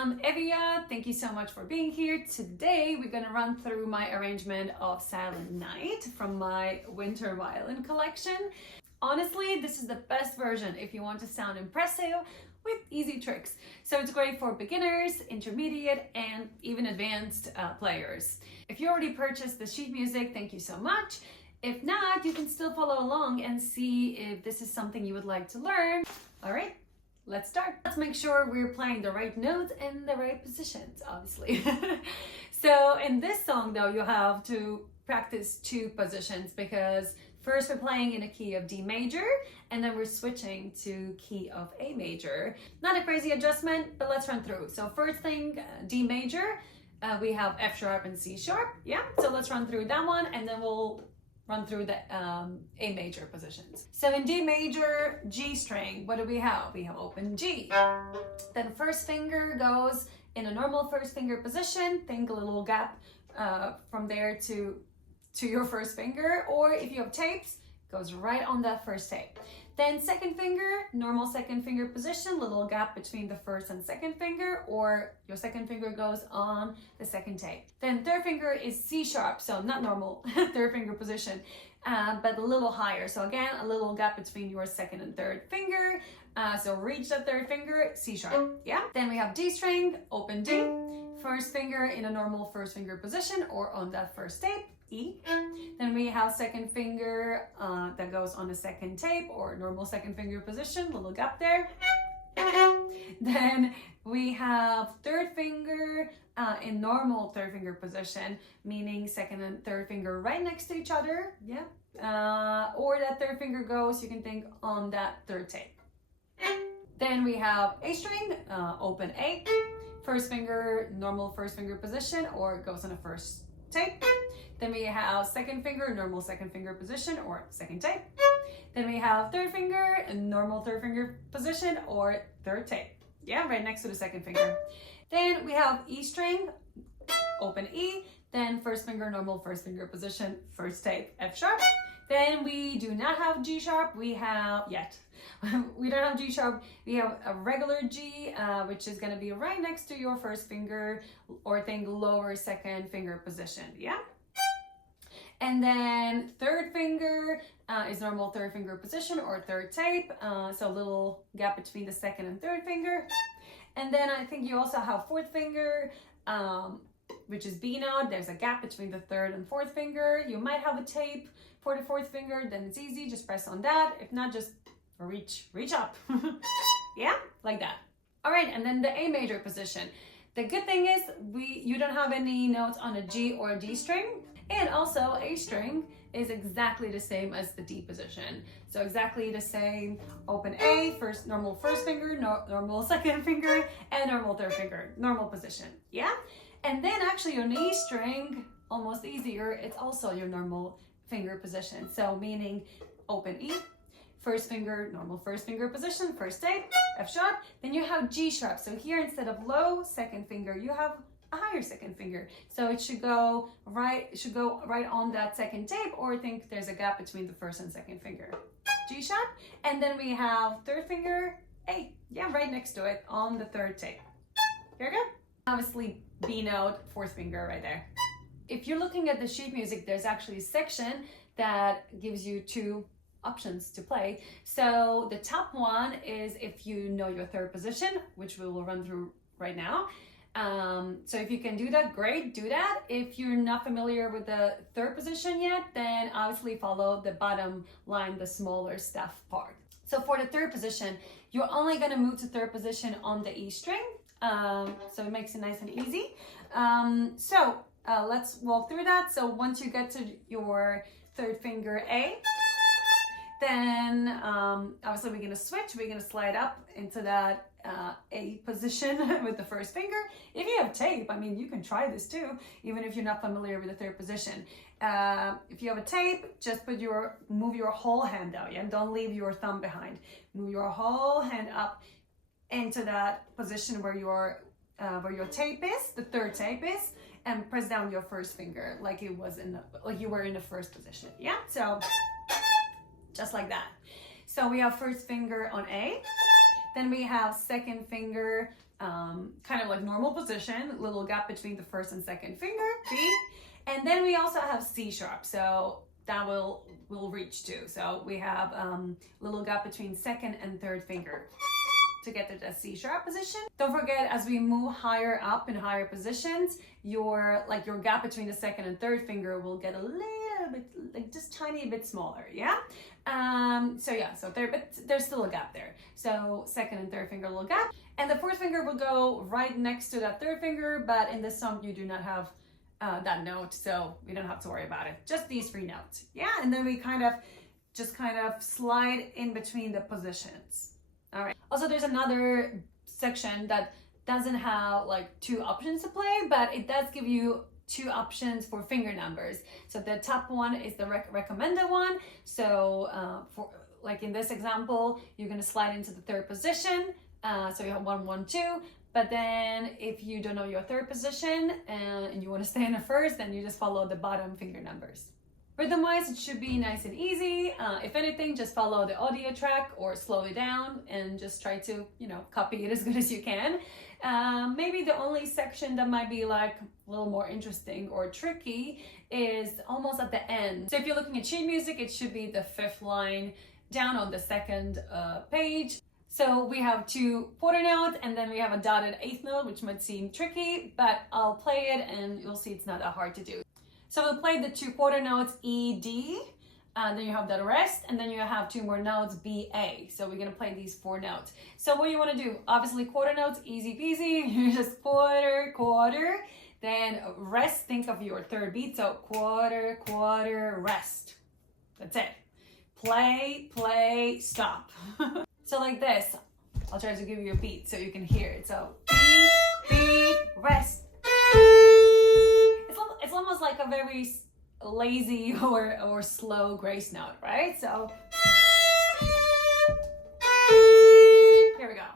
I'm EVIA. Thank you so much for being here. Today we're going to run through my arrangement of Silent Night from my Winter Violin Collection. Honestly, this is the best version if you want to sound impressive with easy tricks. So it's great for beginners, intermediate, and even advanced players. If you already purchased the sheet music, thank you so much. If not, you can still follow along and see if this is something you would like to learn. All right, let's start. Let's make sure we're playing the right notes in the right positions, obviously. So in this song though, you have to practice two positions because first we're playing in a key of D major and then we're switching to key of A major. Not a crazy adjustment, but let's run through. So first thing, D major, we have F sharp and C sharp. Yeah, so let's run through that one and then we'll run through the A major positions. So in D major, G string, what do we have? We have open G. Then first finger goes in a normal first finger position. Think a little gap from there to your first finger, or if you have tapes, goes right on that first tape. Then second finger, normal second finger position, little gap between the first and second finger, or your second finger goes on the second tape. Then third finger is C sharp, so not normal third finger position, but a little higher. So again, a little gap between your second and third finger. So reach that third finger, C sharp, yeah? Then we have D string, open D, first finger in a normal first finger position or on that first tape, E. Then we have second finger that goes on the second tape or normal second finger position, little gap there. Then we have third finger in normal third finger position, meaning second and third finger right next to each other, yeah. Or that third finger goes, you can think on that third tape. Then we have A string, open A, first finger, normal first finger position, or it goes on a first tape. Then we have second finger, normal second finger position or second tape. Then we have third finger, normal third finger position or third tape. Yeah, right next to the second finger. Then we have E string, open E, then first finger, normal first finger position, first tape, F sharp. Then we do not have G sharp, we have, we don't have G sharp, we have a regular G, which is gonna be right next to your first finger or think lower second finger position, yeah? And then third finger is normal third finger position or third tape, so a little gap between the second and third finger. And then I think you also have fourth finger, which is B note. There's a gap between the third and fourth finger. You might have a tape for the fourth finger, then it's easy, just press on that. If not, just reach up. Yeah, like that. All right, and then the A major position. The good thing is you don't have any notes on a G or a D string. And also A string is exactly the same as the D position. So exactly the same, open A, normal first finger, normal second finger, and normal third finger, normal position, yeah? And then actually on E string, almost easier, it's also your normal finger position. So meaning open E, first finger, normal first finger position, first tape, F sharp, then you have G sharp. So here instead of low second finger, you have a higher second finger. So it should go right on that second tape, or think there's a gap between the first and second finger. G sharp, and then we have third finger, A, yeah, right next to it on the third tape. Here we go. Obviously B note, fourth finger right there. If you're looking at the sheet music, there's actually a section that gives you two options to play. So the top one is if you know your third position, which we will run through right now. So if you can do that, great, do that. If you're not familiar with the third position yet, then obviously follow the bottom line, the smaller stuff part. So for the third position, you're only gonna move to third position on the E string. So it makes it nice and easy. Let's walk through that. So once you get to your third finger A, then obviously we're gonna switch, we're gonna slide up into that A position with the first finger. If you have tape, I mean, you can try this too, even if you're not familiar with the third position. If you have a tape, just move your whole hand out, yeah? Don't leave your thumb behind. Move your whole hand up into that position where your tape is, the third tape is, and press down your first finger like you were in the first position, yeah? So just like that. So we have first finger on A, then we have second finger kind of like normal position, little gap between the first and second finger, B. And then we also have C sharp, so that will reach too. So we have little gap between second and third finger to get to the C sharp position. Don't forget, as we move higher up in higher positions, your gap between the second and third finger will get a little bit, like just tiny bit smaller, yeah? So there's still a gap there. So second and third finger, little gap. And the fourth finger will go right next to that third finger, but in this song you do not have that note, so we don't have to worry about it. Just these three notes, yeah? And then we kind of slide in between the positions. All right. Also, there's another section that doesn't have like two options to play, but it does give you two options for finger numbers. So the top one is the recommended one. So for like in this example, you're gonna slide into the third position. So you have 1, 1, 2. But then if you don't know your third position and you want to stay in the first, then you just follow the bottom finger numbers. Rhythm-wise, it should be nice and easy. If anything, just follow the audio track or slow it down and just try to, copy it as good as you can. Maybe the only section that might be like a little more interesting or tricky is almost at the end. So if you're looking at sheet music, it should be the 5th line down on the 2nd page. So we have 2 quarter notes and then we have a dotted 8th note, which might seem tricky, but I'll play it and you'll see it's not that hard to do. So we'll play the 2 quarter notes E, D, then you have the rest, and then you have 2 more notes B, A. So we're gonna play these 4 notes. So what you wanna do, obviously quarter notes, easy peasy, you just quarter, quarter, then rest, think of your third beat, so quarter, quarter, rest. That's it. Play, play, stop. So like this, I'll try to give you a beat so you can hear it. So beat, beat, rest. It's almost like a very lazy or slow grace note, right? So here we go.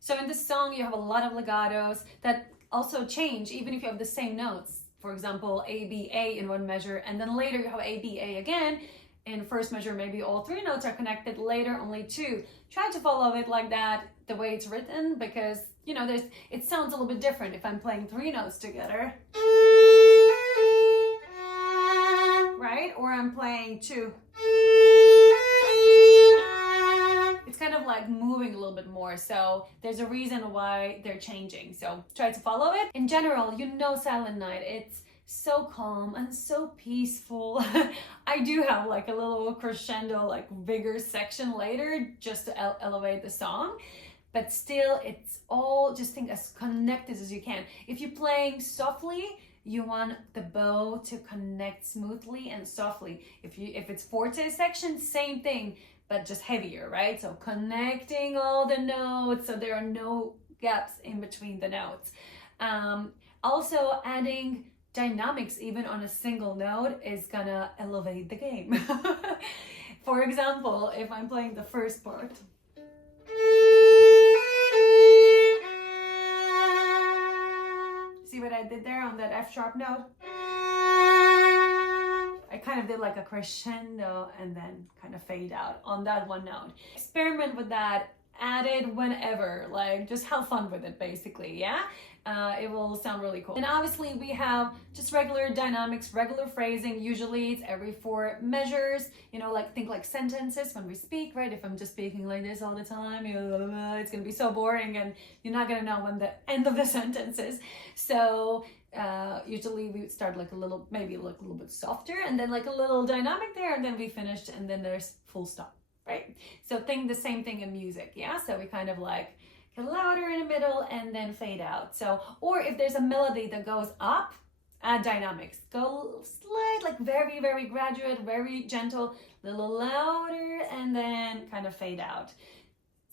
So in this song, you have a lot of legatos that also change even if you have the same notes. For example, A, B, A in one measure, and then later you have A, B, A again. In first measure, maybe all 3 notes are connected, later only 2. Try to follow it like that, the way it's written, because, it sounds a little bit different if I'm playing 3 notes together. Right? Or I'm playing 2. It's kind of like moving a little bit more, so there's a reason why they're changing. So try to follow it. In general, Silent Night, it's so calm and so peaceful. I do have like a little crescendo, like bigger section later just to elevate the song, but still it's all just think as connected as you can. If you're playing softly, you want the bow to connect smoothly and softly. If it's forte section, same thing, but just heavier, right? So connecting all the notes so there are no gaps in between the notes. Also adding dynamics even on a single note is gonna elevate the game. For example, if I'm playing the first part, see what I did there on that F sharp note? I kind of did like a crescendo and then kind of fade out on that one note. Experiment with that, add it whenever, like just have fun with it basically, yeah? It will sound really cool. And obviously we have just regular dynamics, regular phrasing. Usually it's every 4 measures, think like sentences when we speak, right? If I'm just speaking like this all the time, it's gonna be so boring and you're not gonna know when the end of the sentence is. So usually we start like maybe a little bit softer and then like a little dynamic there and then we finished and then there's full stop, right? So think the same thing in music, yeah? So we kind of like get louder in the middle and then fade out. So, or if there's a melody that goes up, add dynamics. Go slight, like very, very graduate, very gentle, little louder, and then kind of fade out.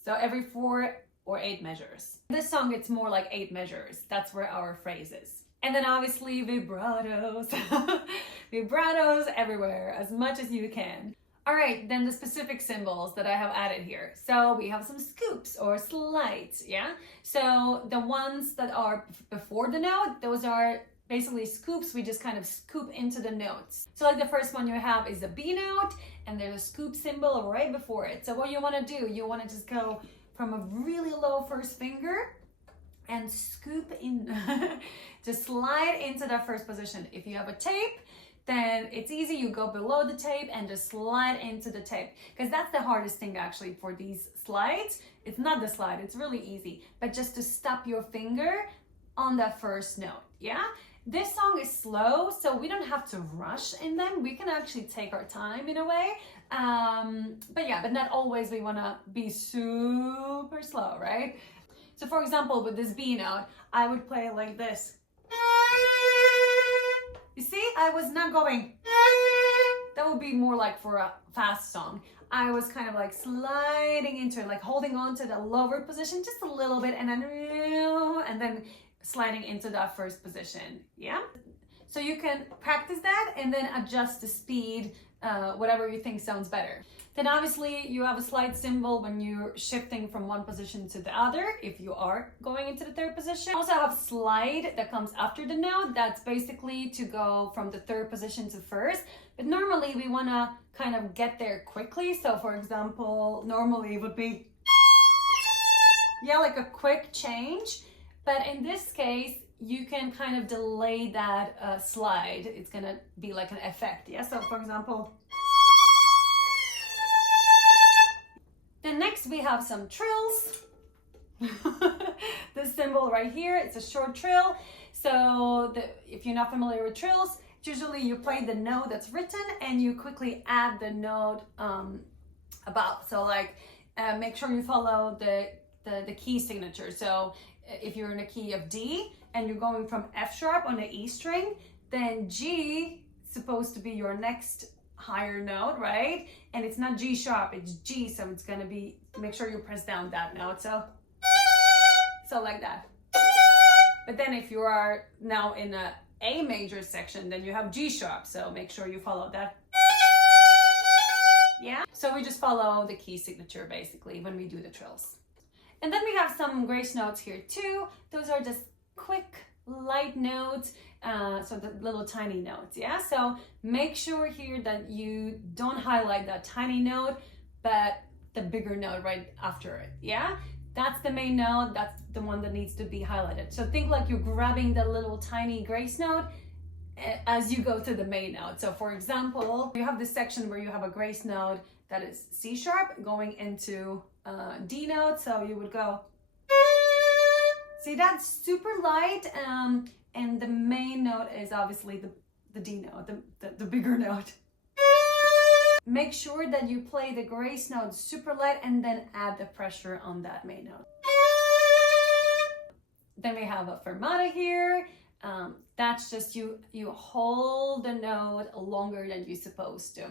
So every 4 or 8 measures. This song, it's more like 8 measures. That's where our phrase is. And then obviously vibratos. Vibratos everywhere, as much as you can. All right, then the specific symbols that I have added here. So we have some scoops or slides, yeah? So the ones that are before the note, those are basically scoops. We just kind of scoop into the notes. So like the first one you have is a B note and there's a scoop symbol right before it. So what you wanna do, you wanna just go from a really low first finger and scoop in, just slide into that first position. If you have a tape, then it's easy. You go below the tape and just slide into the tape, because that's the hardest thing actually for these slides. It's not the slide, it's really easy, but just to stop your finger on that first note. Yeah, this song is slow, so we don't have to rush in them. We can actually take our time in a way, but not always we want to be super slow, right? So for example, with this B note, I would play it like this. You see, I was not going. That would be more like for a fast song. I was kind of like sliding into it, like holding on to the lower position just a little bit, and then sliding into that first position. Yeah. So you can practice that and then adjust the speed, whatever you think sounds better. Then obviously you have a slide symbol when you're shifting from one position to the other, if you are going into the third position. You also have slide that comes after the note. That's basically to go from the third position to first. But normally we want to kind of get there quickly. So for example, normally it would be, yeah, like a quick change. But in this case, you can kind of delay that slide. It's going to be like an effect. Yeah. So for example, then next we have some trills. This symbol right here, it's a short trill. So if you're not familiar with trills, usually you play the note that's written and you quickly add the note above. So like make sure you follow the key signature. So if you're in a key of D and you're going from F sharp on the E string, then G is supposed to be your next higher note, right? And it's not G sharp, it's G, so it's gonna be, make sure you press down that note, so like that. But then if you are now in a A major section, then you have G sharp, so make sure you follow that. Yeah, so we just follow the key signature basically when we do the trills. And then we have some grace notes here too. Those are just quick, light notes, so the little tiny notes, yeah? So make sure here that you don't highlight that tiny note, but the bigger note right after it, yeah? That's the main note, that's the one that needs to be highlighted. So think like you're grabbing the little tiny grace note as you go to the main note. So for example, you have this section where you have a grace note that is C sharp going into D note, so you would go, see, that's super light, and the main note is obviously the D note, the bigger note. Make sure that you play the grace note super light and then add the pressure on that main note. Then we have a fermata here. That's just you hold the note longer than you're supposed to.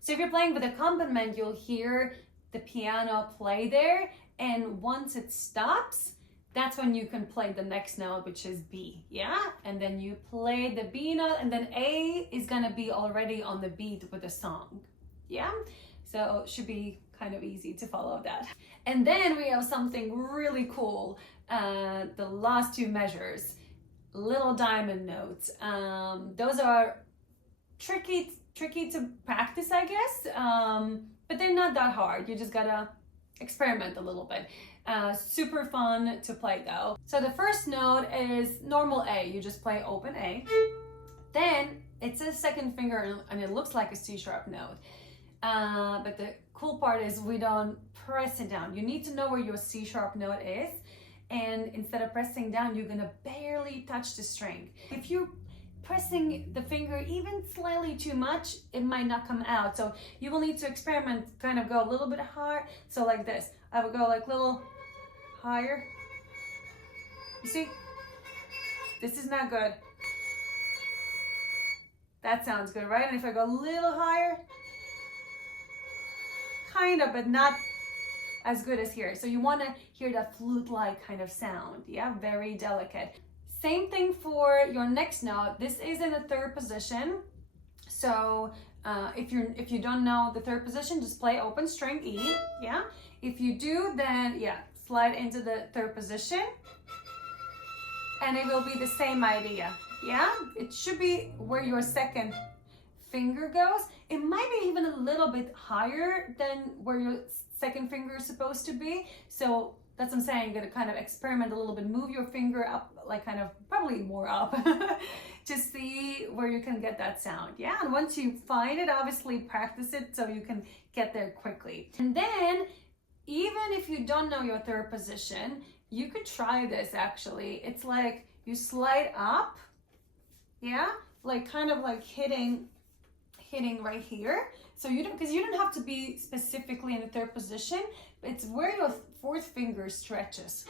So if you're playing with accompaniment, you'll hear the piano play there, and once it stops, that's when you can play the next note, which is B, yeah? And then you play the B note, and then A is gonna be already on the beat with the song, yeah? So it should be kind of easy to follow that. And then we have something really cool, the last two measures, little diamond notes. Those are tricky to practice, I guess, but they're not that hard. You just gotta experiment a little bit. Super fun to play though. So the first note is normal A. You just play open A. Then it's a second finger and it looks like a C sharp note. But the cool part is we don't press it down. You need to know where your C sharp note is. And instead of pressing down, you're gonna barely touch the string. If you're pressing the finger even slightly too much, it might not come out. So you will need to experiment, kind of go a little bit higher. So like this, I would go like little higher. You see? This is not good. That sounds good, right? And if I go a little higher, kind of, but not as good as here. So you want to hear that flute-like kind of sound, yeah? Very delicate. Same thing for your next note. This is in the third position. So if you don't know the third position, just play open string E, yeah? If you do, then yeah, slide into the third position. And it will be the same idea, yeah? It should be where your second finger goes. It might be even a little bit higher than where your second finger is supposed to be. So That's what I'm saying. You're gonna kind of experiment a little bit, move your finger up, like kind of probably more up to see where you can get that sound. Yeah, and once you find it, obviously practice it so you can get there quickly. And then even if you don't know your third position, you could try this actually. It's like you slide up, yeah, like kind of like hitting right here. So you don't, because you don't have to be specifically in the third position. It's where your fourth finger stretches.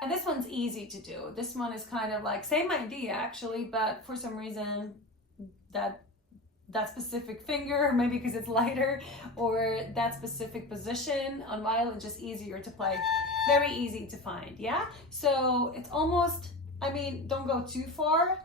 And this one's easy to do. This one is kind of like same idea actually, but for some reason that specific finger, maybe because it's lighter, or that specific position on violin, just easier to play. Very easy to find, yeah? So it's almost, I mean, don't go too far.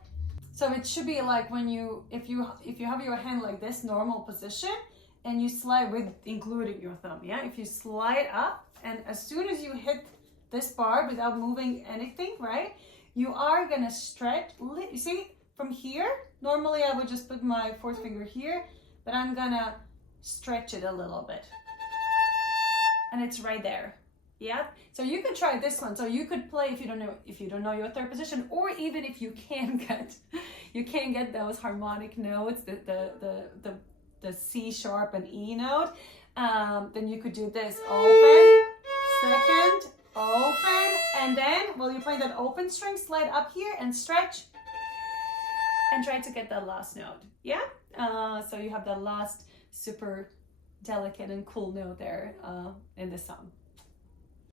So it should be like when you, if you have your hand like this, normal position, and you slide with including your thumb, yeah? If you slide up, and as soon as you hit this bar without moving anything, right? You are gonna stretch, you see, from here, normally I would just put my fourth finger here, but I'm gonna stretch it a little bit. And it's right there. Yeah, so you could try this one. So you could play if you don't know your third position, or even if you can't get those harmonic notes, the C sharp and E note, then you could do this: open, second, open, and then while you're playing that open string, slide up here and stretch, and try to get that last note. Yeah, so you have that last super delicate and cool note there in the song.